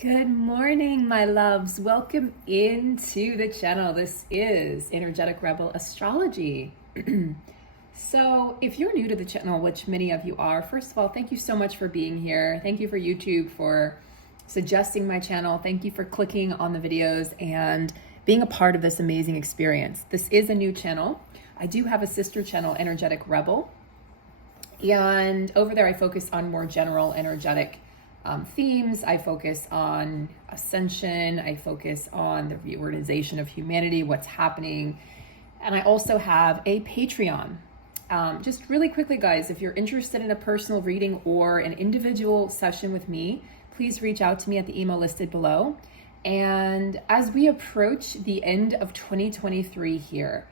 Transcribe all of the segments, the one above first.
Good morning, my loves. Welcome into the channel. This is Energetic Rebel Astrology. So if you're new to the channel, which many of you are, first of all, thank you so much for being here. Thank you for YouTube for suggesting my channel. Thank you for clicking on the videos and being a part of this amazing experience. This is a new channel. I do have a sister channel, Energetic Rebel. And over there, I focus on more general energetic themes. I focus on ascension. I focus on the reorganization of humanity, what's happening. And I also have a Patreon. Just really quickly, guys, if you're interested in a personal reading or an individual session with me, please reach out to me at the email listed below. And as we approach the end of 2023 here,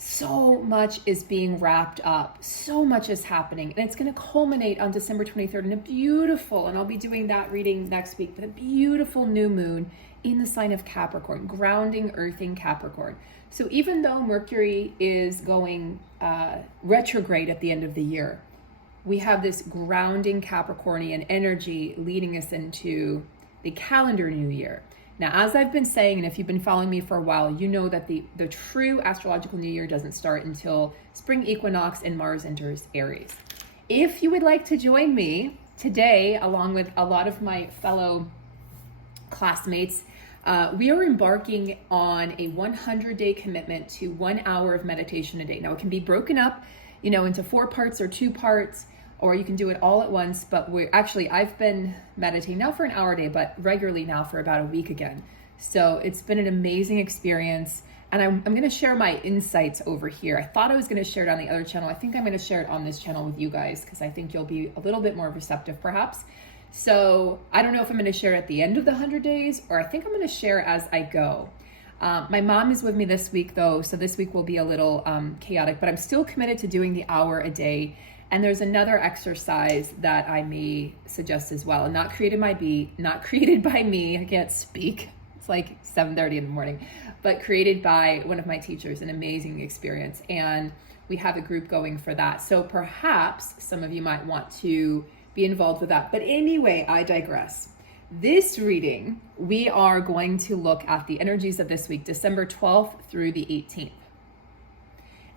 so much is being wrapped up. So much is happening. And it's going to culminate on December 23rd in a beautiful, and I'll be doing that reading next week, but a beautiful new moon in the sign of Capricorn, grounding, earthing Capricorn. So even though Mercury is going retrograde at the end of the year, we have this grounding Capricornian energy leading us into the calendar new year. Now, as I've been saying, and if you've been following me for a while, you know that the true astrological new year doesn't start until spring equinox and Mars enters Aries. If you would like to join me today, along with a lot of my fellow classmates, we are embarking on a 100-day commitment to 1 hour of meditation a day. Now, it can be broken up, into 4 parts or 2 parts, or you can do it all at once. But I've been meditating now for an hour a day, but regularly now for about a week again. So it's been an amazing experience. And I'm going to share my insights over here. I thought I was going to share it on the other channel. I think I'm going to share it on this channel with you guys, because I think you'll be a little bit more receptive perhaps. So I don't know if I'm going to share at the end of the 100 days, or I think I'm going to share as I go. My mom is with me this week though, so this week will be a little chaotic, but I'm still committed to doing the hour a day. And there's another exercise that I may suggest as well, and not created by me. I can't speak. It's like 7:30 in the morning, but created by one of my teachers, an amazing experience. And we have a group going for that. So perhaps some of you might want to be involved with that. But anyway, I digress. This reading, we are going to look at the energies of this week, December 12th through the 18th.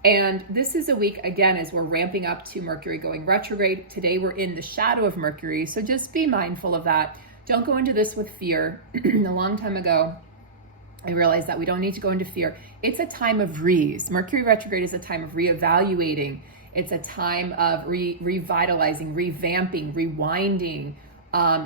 And this is a week, again, as we're ramping up to Mercury going retrograde. Today, we're in the shadow of Mercury, so just be mindful of that. Don't go into this with fear. A long time ago, I realized that we don't need to go into fear. It's a time of re's. Mercury retrograde is a time of reevaluating. It's a time of revitalizing, revamping, rewinding.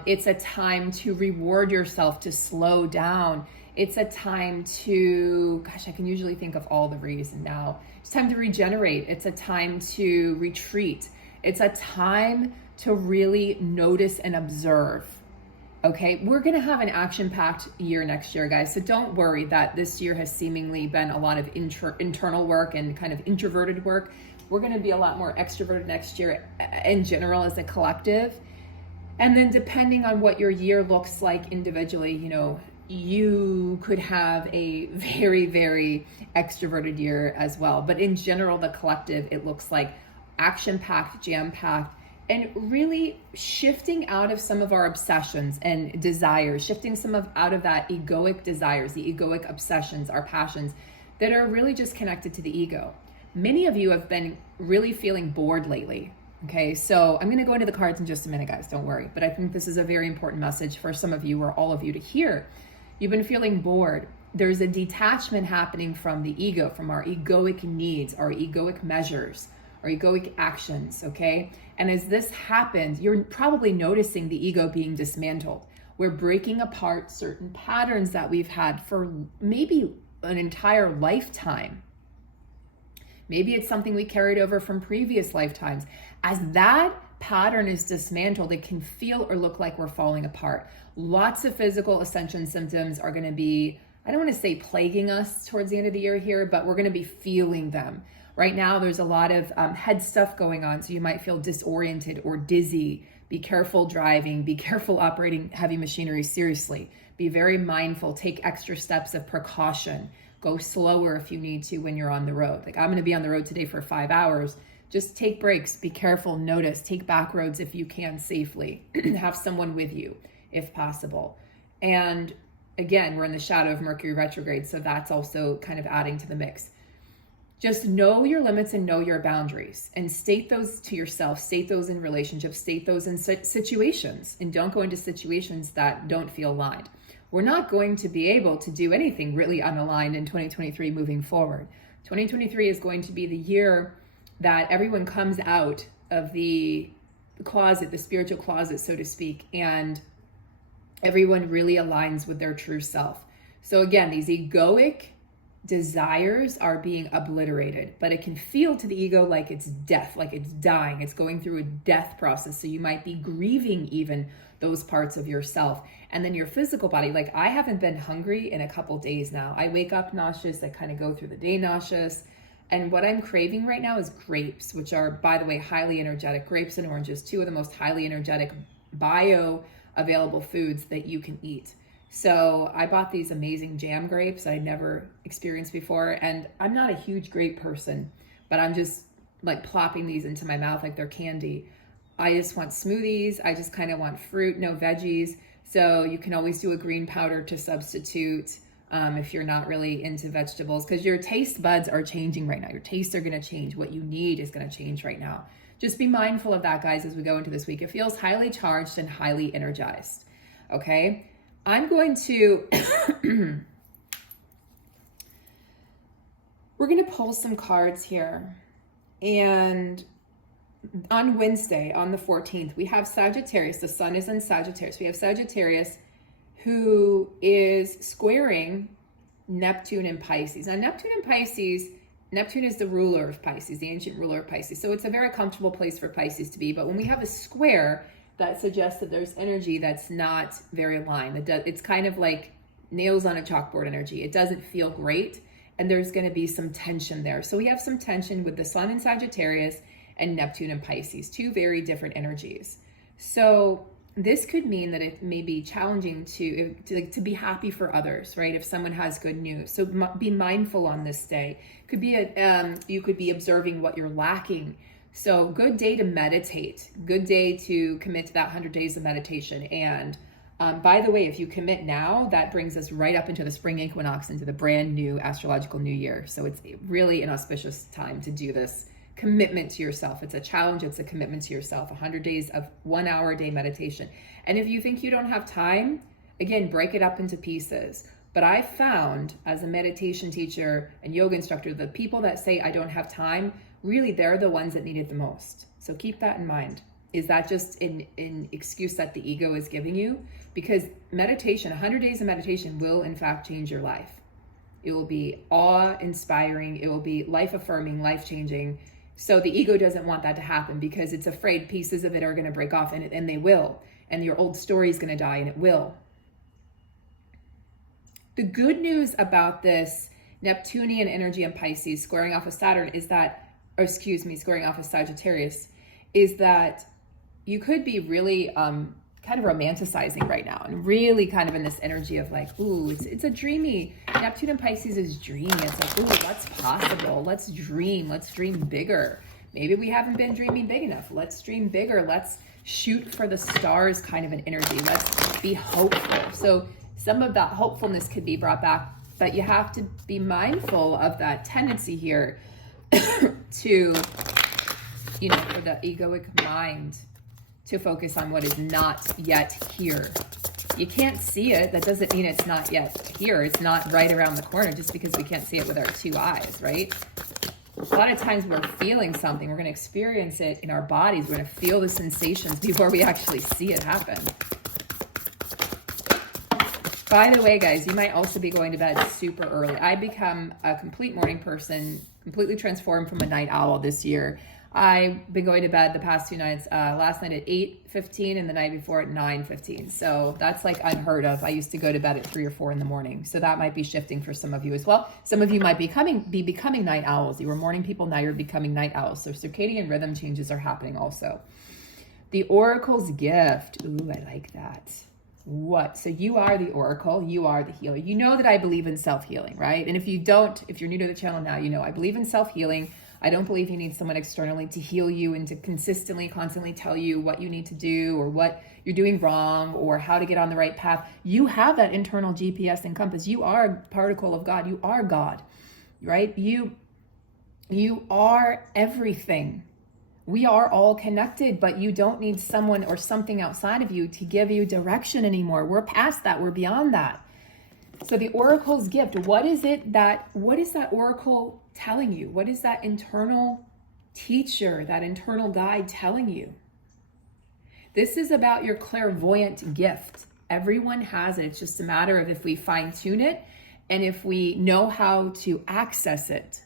It's a time to reward yourself, to slow down. It's a time to, I can usually think of all the reasons now. It's time to regenerate. It's a time to retreat. It's a time to really notice and observe. Okay, we're going to have an action-packed year next year, guys. So don't worry that this year has seemingly been a lot of internal work and kind of introverted work. We're going to be a lot more extroverted next year in general as a collective. And then depending on what your year looks like individually, you could have a very, very extroverted year as well. But in general, the collective, it looks like action-packed, jam-packed, and really shifting out of some of our obsessions and desires, shifting out of that egoic desires, the egoic obsessions, our passions that are really just connected to the ego. Many of you have been really feeling bored lately. Okay, so I'm going to go into the cards in just a minute, guys. Don't worry. But I think this is a very important message for some of you or all of you to hear. You've been feeling bored. There's a detachment happening from the ego, from our egoic needs, our egoic measures, our egoic actions, okay? And as this happens, you're probably noticing the ego being dismantled. We're breaking apart certain patterns that we've had for maybe an entire lifetime. Maybe it's something we carried over from previous lifetimes. As that pattern is dismantled, it can feel or look like we're falling apart. Lots of physical ascension symptoms are going to be, I don't want to say plaguing us towards the end of the year here, but we're going to be feeling them. Right now, there's a lot of head stuff going on, so you might feel disoriented or dizzy. Be careful driving. Be careful operating heavy machinery. Seriously, be very mindful. Take extra steps of precaution. Go slower if you need to when you're on the road. Like I'm going to be on the road today for 5 hours. Just take breaks. Be careful. Notice. Take back roads if you can safely. Have someone with you. if possible. And again, we're in the shadow of Mercury retrograde, so that's also kind of adding to the mix. Just know your limits and know your boundaries, and state those to yourself, state those in relationships, state those in situations, and don't go into situations that don't feel aligned. We're not going to be able to do anything really unaligned in 2023 moving forward. 2023 is going to be the year that everyone comes out of the closet, the spiritual closet, so to speak, and everyone really aligns with their true self. So again, these egoic desires are being obliterated, but it can feel to the ego like it's death, like it's dying. It's going through a death process. So you might be grieving even those parts of yourself. And then your physical body, like I haven't been hungry in a couple days now. I wake up nauseous. I kind of go through the day nauseous. And what I'm craving right now is grapes, which are, by the way, highly energetic. Grapes and oranges, two of the most highly energetic bioavailable foods that you can eat. So I bought these amazing jam grapes I'd never experienced before. And I'm not a huge grape person, but I'm just like plopping these into my mouth like they're candy. I just want smoothies. I just kind of want fruit, no veggies. So you can always do a green powder to substitute if you're not really into vegetables, because your taste buds are changing right now. Your tastes are going to change. What you need is going to change right now. Just be mindful of that, guys, as we go into this week. It feels highly charged and highly energized. Okay. I'm going to, we're going to pull some cards here. And on Wednesday, on the 14th, we have Sagittarius. The sun is in Sagittarius. We have Sagittarius who is squaring Neptune and Pisces. Now, Neptune and Pisces, Neptune is the ruler of Pisces, the ancient ruler of Pisces. So it's a very comfortable place for Pisces to be. But when we have a square, that suggests that there's energy that's not very aligned. It's kind of like nails on a chalkboard energy. It doesn't feel great, and there's going to be some tension there. So we have some tension with the sun in Sagittarius and Neptune and Pisces, two very different energies. So this could mean that it may be challenging to be happy for others, right? If someone has good news. So be mindful on this day. Could be you could be observing what you're lacking. So good day to meditate, good day to commit to that 100 days of meditation. And by the way, if you commit now, that brings us right up into the spring equinox, into the brand new astrological new year. So it's really an auspicious time to do this commitment to yourself. It's a challenge. It's a commitment to yourself, 100 days of 1 hour a day meditation. And if you think you don't have time, again, break it up into pieces. But I found as a meditation teacher and yoga instructor, the people that say I don't have time, really, they're the ones that need it the most. So keep that in mind. Is that just an excuse that the ego is giving you? Because meditation, 100 days of meditation will in fact change your life. It will be awe-inspiring. It will be life-affirming, life-changing. So the ego doesn't want that to happen because it's afraid pieces of it are going to break off, and they will. And your old story is going to die, and it will. The good news about this Neptunian energy in Pisces squaring off of Saturn is that, squaring off of Sagittarius, is that you could be really kind of romanticizing right now and really kind of in this energy of like, ooh, it's a dreamy, Neptune and Pisces is dreamy. It's like, ooh, what's possible? Let's dream bigger. Maybe we haven't been dreaming big enough. Let's dream bigger. Let's shoot for the stars kind of an energy. Let's be hopeful. So some of that hopefulness could be brought back, but you have to be mindful of that tendency here to, for the egoic mind to focus on what is not yet here. You can't see it. That doesn't mean it's not yet here. It's not right around the corner just because we can't see it with our two eyes, right? A lot of times we're feeling something. We're going to experience it in our bodies. We're going to feel the sensations before we actually see it happen. By the way, guys, you might also be going to bed super early. I become a complete morning person, completely transformed from a night owl this year. I've been going to bed the past 2 nights, last night at 8:15 and the night before at 9:15. So that's like unheard of. I used to go to bed at 3 or 4 in the morning. So that might be shifting for some of you as well. Some of you might be becoming night owls. You were morning people, now you're becoming night owls. So circadian rhythm changes are happening also. The Oracle's gift. Ooh, I like that. What? So you are the Oracle, you are the healer. You know that I believe in self-healing, right? And if you don't, if you're new to the channel now, I believe in self-healing. I don't believe you need someone externally to heal you and to consistently, constantly tell you what you need to do or what you're doing wrong or how to get on the right path. You have that internal GPS and compass. You are a particle of God. You are God, right? You are everything. We are all connected, but you don't need someone or something outside of you to give you direction anymore. We're past that. We're beyond that. So the oracle's gift, what is that oracle telling you? What is that internal teacher, that internal guide telling you? This is about your clairvoyant gift. Everyone has it. It's just a matter of if we fine tune it and if we know how to access it.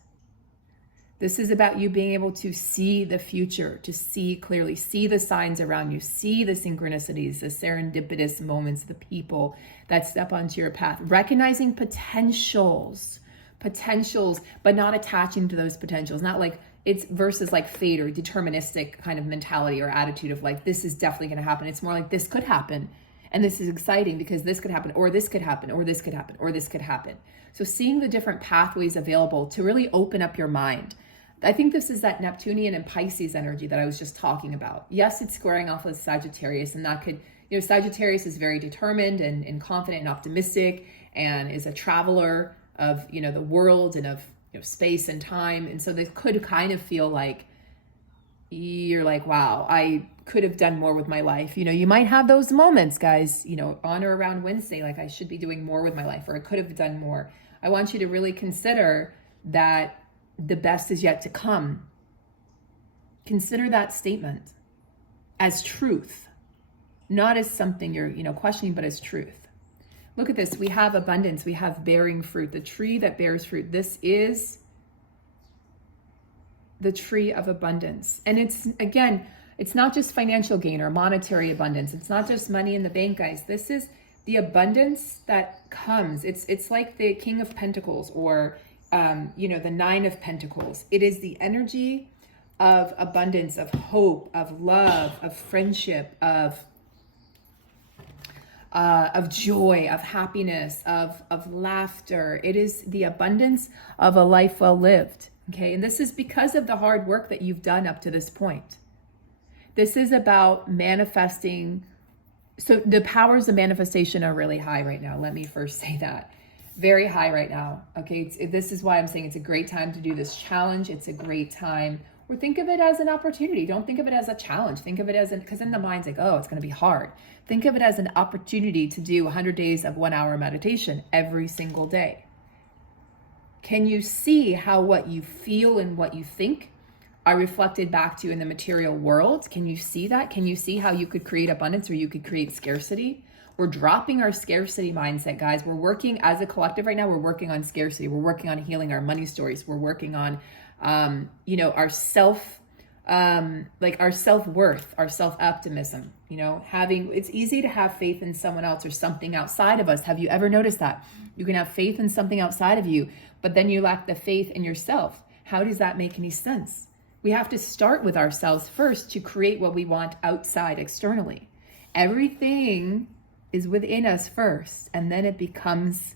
This is about you being able to see the future, to see clearly, see the signs around you, see the synchronicities, the serendipitous moments, the people that step onto your path, recognizing potentials, but not attaching to those potentials. Not like it's versus like fate or deterministic kind of mentality or attitude of like, this is definitely going to happen. It's more like this could happen. And this is exciting because this could happen, or this could happen, or this could happen, or this could happen. So seeing the different pathways available to really open up your mind. I think this is that Neptunian and Pisces energy that I was just talking about. Yes, it's squaring off with Sagittarius, and that could, Sagittarius is very determined and confident and optimistic and is a traveler of, the world and of space and time. And so this could kind of feel like you're like, wow, I could have done more with my life. You might have those moments, guys, on or around Wednesday, like I should be doing more with my life, or I could have done more. I want you to really consider that the best is yet to come. Consider that statement as truth, not as something you're, questioning, but as truth. Look at this. We have abundance. We have bearing fruit. The tree that bears fruit. This is the tree of abundance. And it's not just financial gain or monetary abundance. It's not just money in the bank, guys. This is the abundance that comes. It's like the King of Pentacles or the Nine of Pentacles. It is the energy of abundance, of hope, of love, of friendship, of joy, of happiness, of laughter. It is the abundance of a life well lived. Okay, and this is because of the hard work that you've done up to this point. This is about manifesting. So the powers of manifestation are really high right now. Let me first say that. Very high right now. Okay, this is why I'm saying it's a great time to do this challenge. It's a great time, or think of it as an opportunity. Don't think of it as a challenge. Think of it as because in the mind's like, oh, it's going to be hard. Think of it as an opportunity to do 100 days of 1 hour meditation every single day. Can you see how what you feel and what you think are reflected back to you in the material world? Can you see that? Can you see how you could create abundance or you could create scarcity? We're dropping our scarcity mindset, guys. We're working as a collective right now. We're working on scarcity. We're working on healing our money stories. We're working on, our our self-worth, our self-optimism, it's easy to have faith in someone else or something outside of us. Have you ever noticed that? You can have faith in something outside of you, but then you lack the faith in yourself. How does that make any sense? We have to start with ourselves first to create what we want outside externally. Everything is within us first, and then it becomes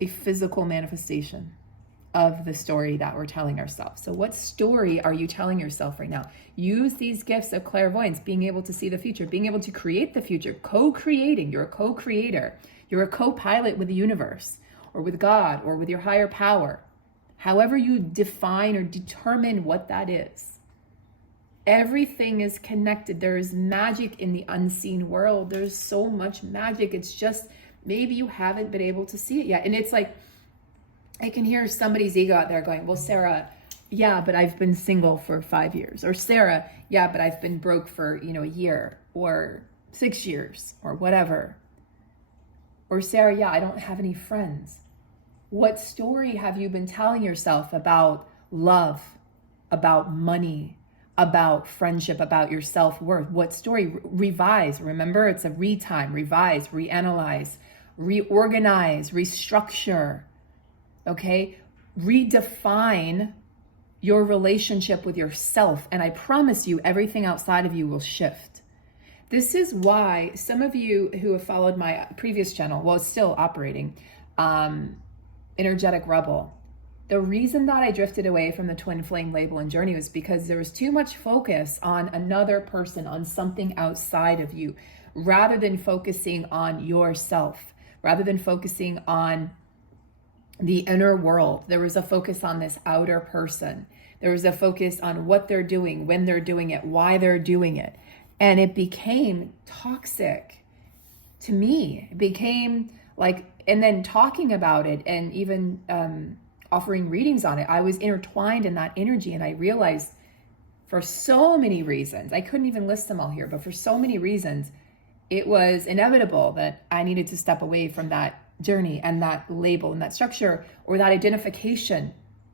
a physical manifestation of the story that we're telling ourselves. So what story are you telling yourself right now? Use these gifts of clairvoyance, being able to see the future, being able to create the future, co-creating. You're a co-creator. You're a co-pilot with the universe or with God or with your higher power. However you define or determine what that is. Everything is connected. There is magic in the unseen world. There's so much magic. It's just maybe you haven't been able to see it yet. And it's like, I can hear somebody's ego out there going, well, Sarah, yeah, but I've been single for 5 years. Or Sarah, yeah, but I've been broke for, a year or 6 years or whatever. Or Sarah, yeah, I don't have any friends. What story have you been telling yourself about love, about money, about friendship, about your self-worth? What story? Revise. Remember, it's a time. Revise, reanalyze, reorganize, restructure. Okay? Redefine your relationship with yourself. And I promise you, everything outside of you will shift. This is why some of you who have followed my previous channel, well, it's still operating, Energetic Rebel, The reason that I drifted away from the twin flame label and journey was because there was too much focus on another person, on something outside of you, rather than focusing on yourself, rather than focusing on the inner world. There was a focus on this outer person. There was a focus on what they're doing, when they're doing it, why they're doing it. And it became toxic to me. It became like, and then talking about it and even offering readings on it, I was intertwined in that energy. And I realized for so many reasons, I couldn't even list them all here, but for so many reasons, it was inevitable that I needed to step away from that journey and that label and that structure or that identification,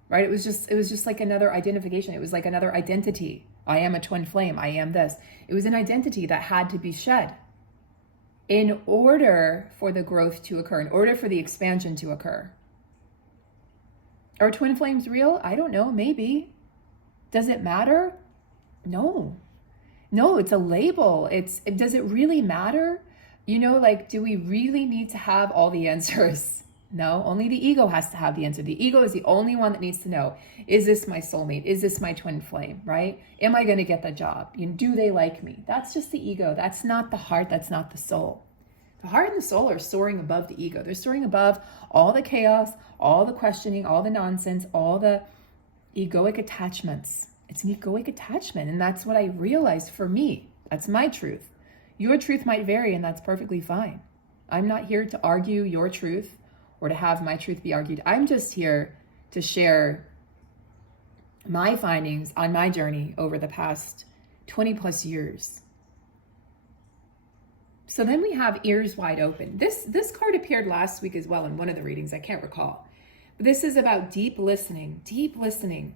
right? It was just like another identification. It was like another identity. I am a twin flame. I am this. It was an identity that had to be shed in order for the growth to occur, in order for the expansion to occur. Are twin flames real? I don't know. Maybe. Does it matter? No. No, it's a label. Does it really matter? You know, like, do we really need to have all the answers? No, only the ego has to have the answer. The ego is the only one that needs to know, is this my soulmate? Is this my twin flame, right? Am I going to get the job? Do they like me? That's just the ego. That's not the heart. That's not the soul. The heart and the soul are soaring above the ego. They're soaring above all the chaos, all the questioning, all the nonsense, all the egoic attachments. It's an egoic attachment. And that's what I realized for me. That's my truth. Your truth might vary, and that's perfectly fine. I'm not here to argue your truth or to have my truth be argued. I'm just here to share my findings on my journey over the past 20 plus years. So then we have ears wide open. This card appeared last week as well in one of the readings. I can't recall. But this is about deep listening, deep listening.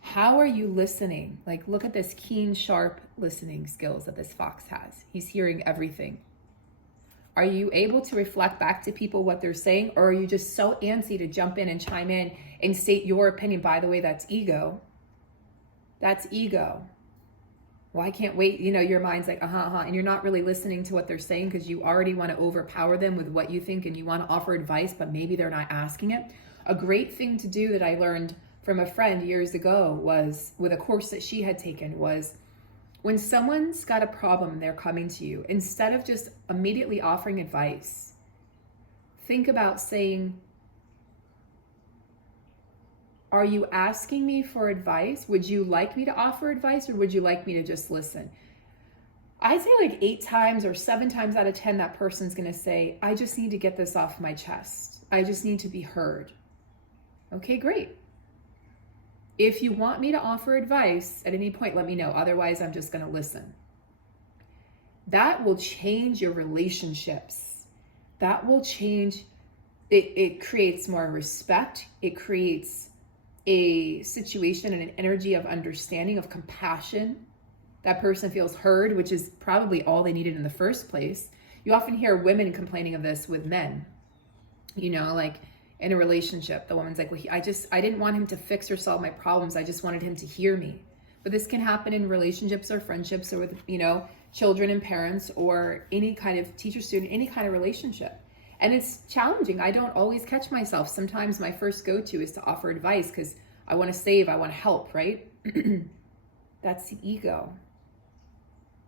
How are you listening? Like, look at this keen, sharp listening skills that this fox has. He's hearing everything. Are you able to reflect back to people what they're saying? Or are you just so antsy to jump in and chime in and state your opinion? By the way, that's ego. That's ego. Well, I can't wait. You know, your mind's like, and you're not really listening to what they're saying because you already want to overpower them with what you think and you want to offer advice, but maybe they're not asking it. A great thing to do that I learned from a friend years ago was with a course that she had taken was when someone's got a problem and they're coming to you, instead of just immediately offering advice, think about saying, are you asking me for advice? Would you like me to offer advice or would you like me to just listen? I'd say like 8 times or 7 times out of 10, that person's going to say, I just need to get this off my chest. I just need to be heard. Okay, great. If you want me to offer advice at any point, let me know. Otherwise, I'm just going to listen. That will change your relationships. That will change. It creates more respect. It creates a situation and an energy of understanding, of compassion. That person feels heard, which is probably all they needed in the first place. You often hear women complaining of this with men. You know, like in a relationship, the woman's like, well, I didn't want him to fix or solve my problems. I just wanted him to hear me. But this can happen in relationships or friendships or with, you know, children and parents or any kind of teacher-student, any kind of relationship. And it's challenging. I don't always catch myself. Sometimes my first go-to is to offer advice because I want to save, I want to help, right? That's the ego.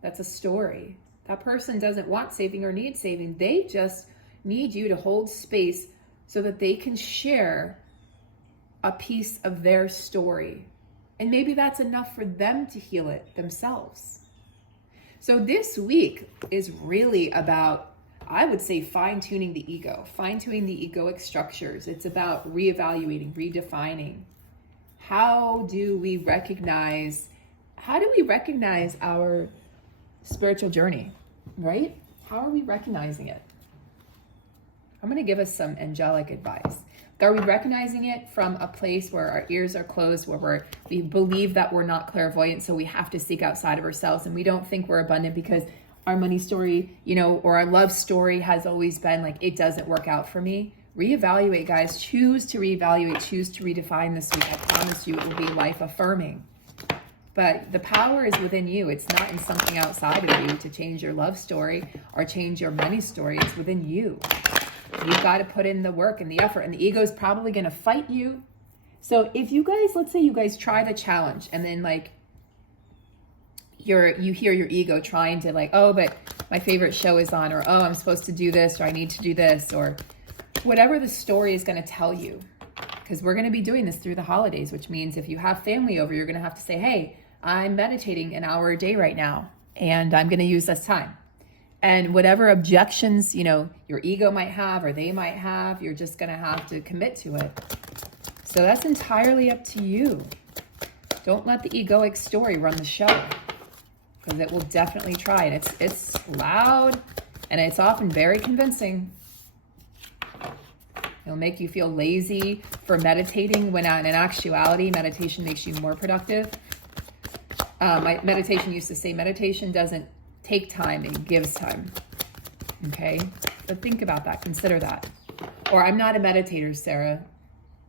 That's a story. That person doesn't want saving or need saving. They just need you to hold space so that they can share a piece of their story. And maybe that's enough for them to heal it themselves. So this week is really about, I would say, fine-tuning the ego, fine-tuning the egoic structures. It's about reevaluating, redefining. How do we recognize our spiritual journey, right? How are we recognizing it? I'm going to give us some angelic advice. Are we recognizing it from a place where our ears are closed, where we believe that we're not clairvoyant, so we have to seek outside of ourselves, and we don't think we're abundant because our money story, you know, or our love story has always been like, it doesn't work out for me? Reevaluate, guys. Choose to reevaluate. Choose to redefine this week. I promise you it will be life affirming. But the power is within you. It's not in something outside of you to change your love story or change your money story. It's within you. You've got to put in the work and the effort, and the ego is probably going to fight you. So if you guys, let's say you guys try the challenge and then like you hear your ego trying to like, oh, but my favorite show is on, or oh, I'm supposed to do this, or I need to do this, or whatever the story is going to tell you. Because we're going to be doing this through the holidays, which means if you have family over, you're going to have to say, hey, I'm meditating an hour a day right now, and I'm going to use this time. And whatever objections, you know, your ego might have or they might have, you're just going to have to commit to it. So that's entirely up to you. Don't let the egoic story run the show, because it will definitely try. And it's loud, and it's often very convincing. It'll make you feel lazy for meditating when in actuality, meditation makes you more productive. My meditation used to say meditation doesn't take time, it gives time. Okay? But think about that. Consider that. Or I'm not a meditator, Sarah.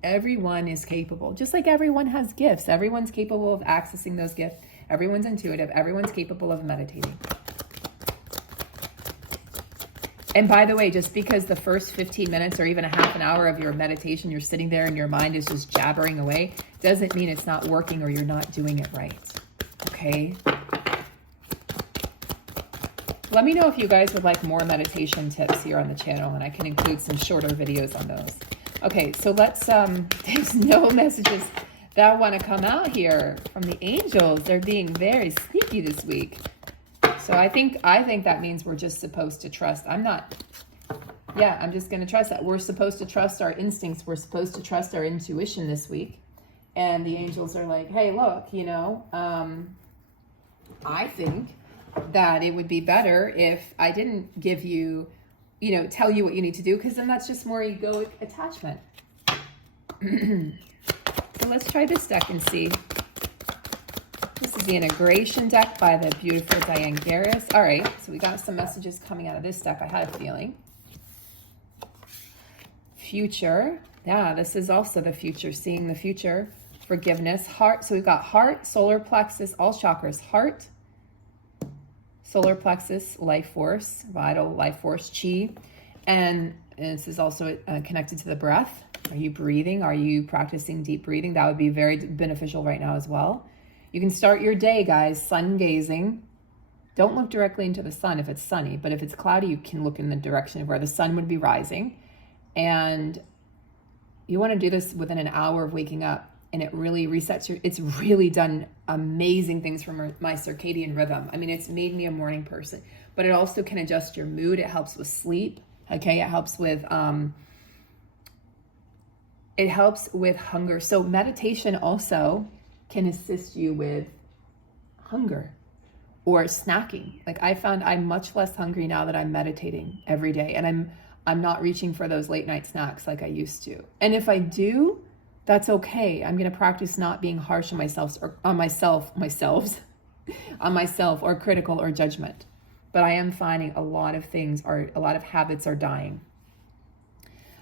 Everyone is capable. Just like everyone has gifts. Everyone's capable of accessing those gifts. Everyone's intuitive. Everyone's capable of meditating. And by the way, just because the first 15 minutes or even a half an hour of your meditation, you're sitting there and your mind is just jabbering away, doesn't mean it's not working or you're not doing it right. Okay? Let me know if you guys would like more meditation tips here on the channel, and I can include some shorter videos on those. Okay, so let's, there's no messages that want to come out here from the angels. They're being very sneaky this week. So I think that means we're just supposed to trust. I'm just going to trust that. We're supposed to trust our instincts. We're supposed to trust our intuition this week. And the angels are like, hey, look, you know, I think that it would be better if I didn't give you, you know, tell you what you need to do, because then that's just more egoic attachment. So let's try this deck and see. This is the integration deck by the beautiful Diane Garris. All right, so we got some messages coming out of this deck. I had a feeling. Future. Yeah, this is also the future, seeing the future. Forgiveness, heart. So we've got heart, solar plexus, all chakras. Heart, solar plexus, life force, vital life force, chi. And this is also connected to the breath. Are you breathing? Are you practicing deep breathing? That would be very beneficial right now as well. You can start your day, guys, sun gazing. Don't look directly into the sun if it's sunny, but if it's cloudy, you can look in the direction of where the sun would be rising. And you want to do this within an hour of waking up, and it really resets it's really done amazing things for my circadian rhythm. I mean, it's made me a morning person, but it also can adjust your mood. It helps with sleep. Okay. It helps with hunger. So meditation also can assist you with hunger or snacking. Like I found I'm much less hungry now that I'm meditating every day, and I'm not reaching for those late night snacks like I used to. And if I do, that's okay. I'm going to practice not being harsh on myself or critical or judgment. But I am finding a lot of habits are dying.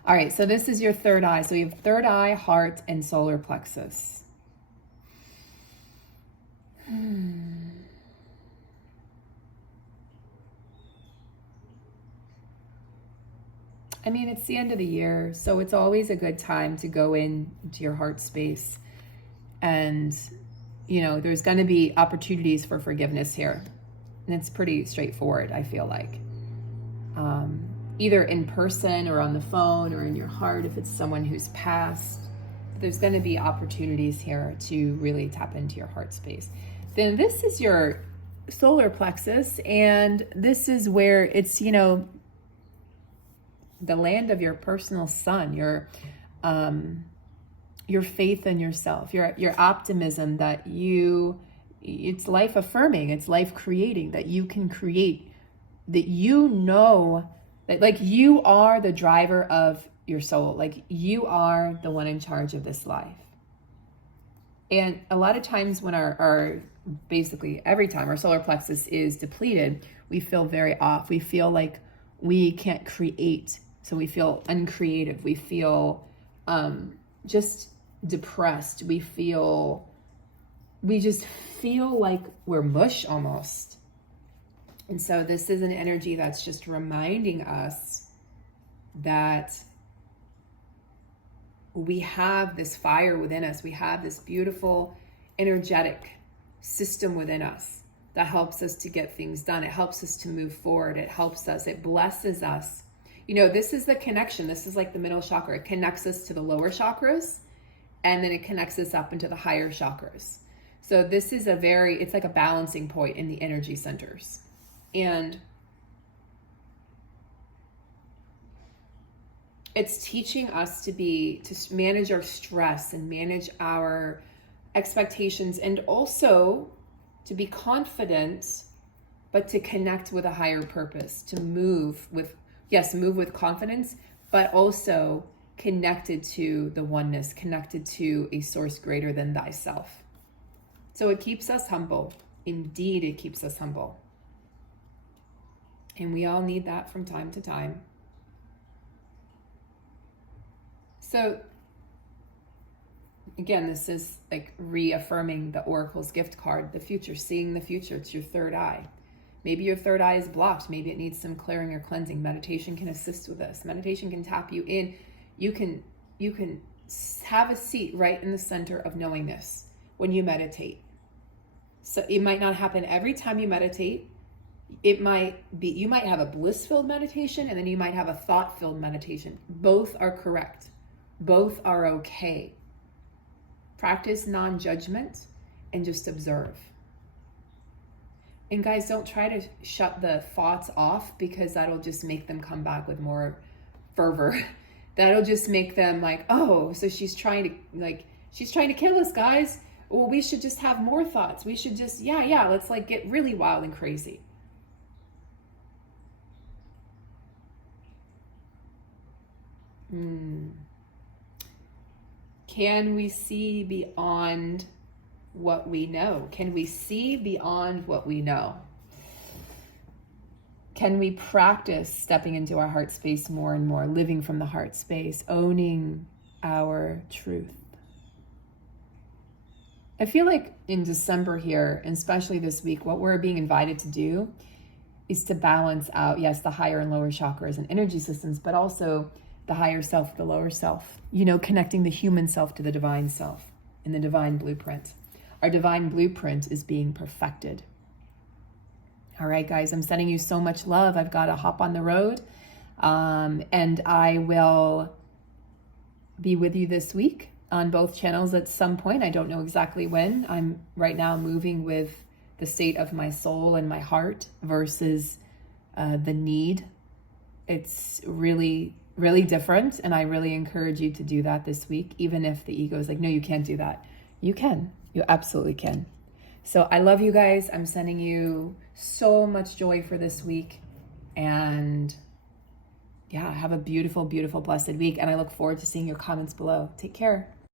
All right, so this is your third eye. So you have third eye, heart, and solar plexus. I mean, it's the end of the year, so it's always a good time to go into your heart space. And, you know, there's going to be opportunities for forgiveness here. And it's pretty straightforward, I feel like. Either in person or on the phone or in your heart if it's someone who's passed. There's going to be opportunities here to really tap into your heart space. Then this is your solar plexus, and this is where it's, you know, the land of your personal sun, your faith in yourself, your optimism that it's life affirming, it's life creating, that you can create, that you know that like you are the driver of your soul, like you are the one in charge of this life. And a lot of times when basically every time our solar plexus is depleted, we feel very off. We feel like we can't create. So we feel uncreative. We feel just depressed. We just feel like we're mush almost. And so this is an energy that's just reminding us that we have this fire within us. We have this beautiful energetic system within us that helps us to get things done. It helps us to move forward. It helps us. It blesses us. You know, this is the connection. This is like the middle chakra. It connects us to the lower chakras, and then it connects us up into the higher chakras. So this is it's like a balancing point in the energy centers. And it's teaching us to manage our stress and manage our expectations, and also to be confident, but to connect with a higher purpose, to move with confidence, but also connected to the oneness, connected to a source greater than thyself. So it keeps us humble. Indeed, it keeps us humble. And we all need that from time to time. So again, this is like reaffirming the Oracle's gift card, the future, seeing the future. It's your third eye. Maybe your third eye is blocked. Maybe it needs some clearing or cleansing. Meditation can assist with this. Meditation can tap you in. You can have a seat right in the center of knowingness when you meditate. So it might not happen every time you meditate. It might be, you might have a bliss-filled meditation, and then you might have a thought-filled meditation. Both are correct. Both are okay. Practice non-judgment and just observe. And guys, don't try to shut the thoughts off, because that'll just make them come back with more fervor. That'll just make them like, oh, so she's trying to kill us, guys. Well, we should just have more thoughts. We should just, let's like get really wild and crazy. Can we see beyond what we know? Can we see beyond what we know? Can we practice stepping into our heart space more and more, living from the heart space, owning our truth? I feel like in December here, and especially this week, what we're being invited to do is to balance out, yes, the higher and lower chakras and energy systems, but also the higher self, the lower self, connecting the human self to the divine self in the divine blueprint. Our divine blueprint is being perfected. All right, guys, I'm sending you so much love. I've got to hop on the road, and I will be with you this week on both channels at some point. I don't know exactly when. I'm right now moving with the state of my soul and my heart versus the need. It's really, really different, and I really encourage you to do that this week, even if the ego is like, no, you can't do that. You can. You absolutely can. So I love you guys. I'm sending you so much joy for this week, and have a beautiful, beautiful, blessed week. And I look forward to seeing your comments below. Take care.